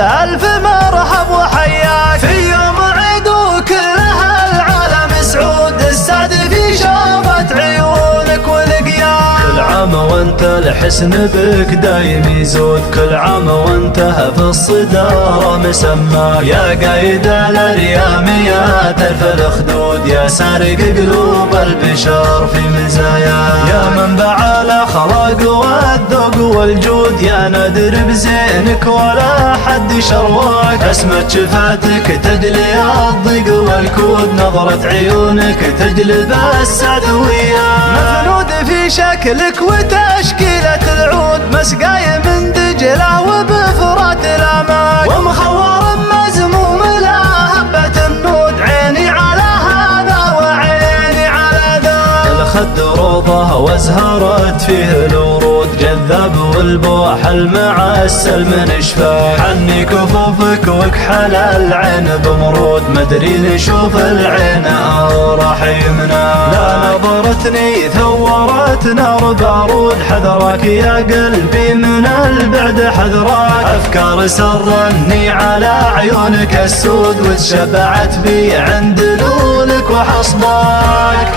بألف مرحب وحياك في يوم عيد وكلها العالم سعود، السعد في شوفة عيونك ولقياك. كل عام وانت الحسن بك دايم يزود، كل عام وانت في الصدارة مسماك. يا قايد الأريام يا ترف الخدود، يا سارق قلوب البشر في مزاياك. يا منبع الأخلاق والذوق والجود، يا نادر بزينك ولا حد شرواك. اسمة شفاتك تجلي الضيق والكود، نظرة عيونك تجلب السعد وياك. مفنود في شكلك وتشكيلة العود، مسقاي من دجلة وبفرات الأماك. ومخور مزموم لا هبة النود، عيني على هذا وعيني على ذا. الخد روضة وازهرت فيه الورود، جذاب والبوح المعسل من اشفاك. حني كفوفك وكحل العين بمرود، مدري نشوف العين او راح يمنى. لا نظرتني ثورت نار بارود، حذرك يا قلبي من البعد حذرك. افكار سرني على عيونك السود، وتشبعت بي عند لولك وحصباك.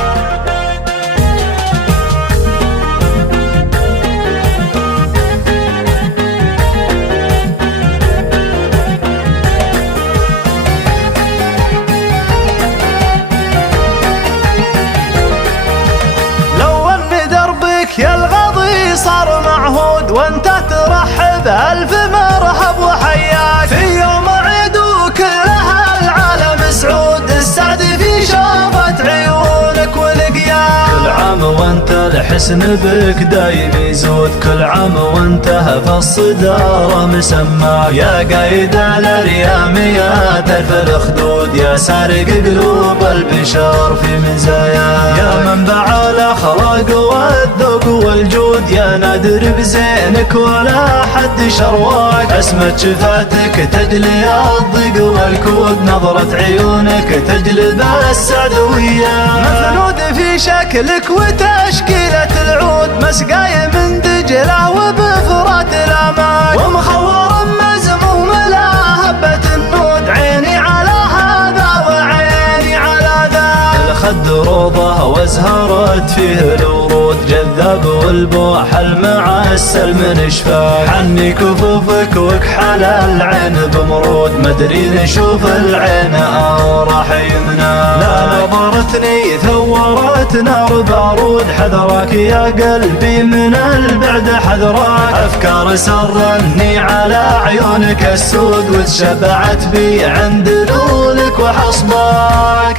يا الغضي صار معهود، وانت ترحب ألف مرحب وحياك في يوم عيد وكلها العالم سعود، السعد في شوفة عيونك ولقياك. كل عام وانت الحسن بك دايم يزود، كل عام وانت في الصدارة مسماك. يا قايد الأريام يا ترف الخدود، يا سارق قلوب البشر في مزاياك. يا منبع الأخلاق والذوق والجود، يا نادر بزينك ولا حد شرواك. اسمة شفاتك تجلي الضيق والكود، نظرة عيونك تجلب السعد وياك. مفنود في شكلك وتشكيلة العود، مسقاي من دجلة وبفرات الأماك. ومخور مزموم لا هبة النود، عيني على هذا وعيني على ذا. الخد روضة وازهرت فيه الورود، جذاب والبوح المعسل من اشفاك. حني كفوفك وكحل العين بمرود، مدري نشوف العين او راح يمنى. لا نظرتني ثورت نار بارود، حذرك يا قلبي من البعد حذرك. افكار سرني على عيونك السود، وتشبعت بي عند لولك وحصباك.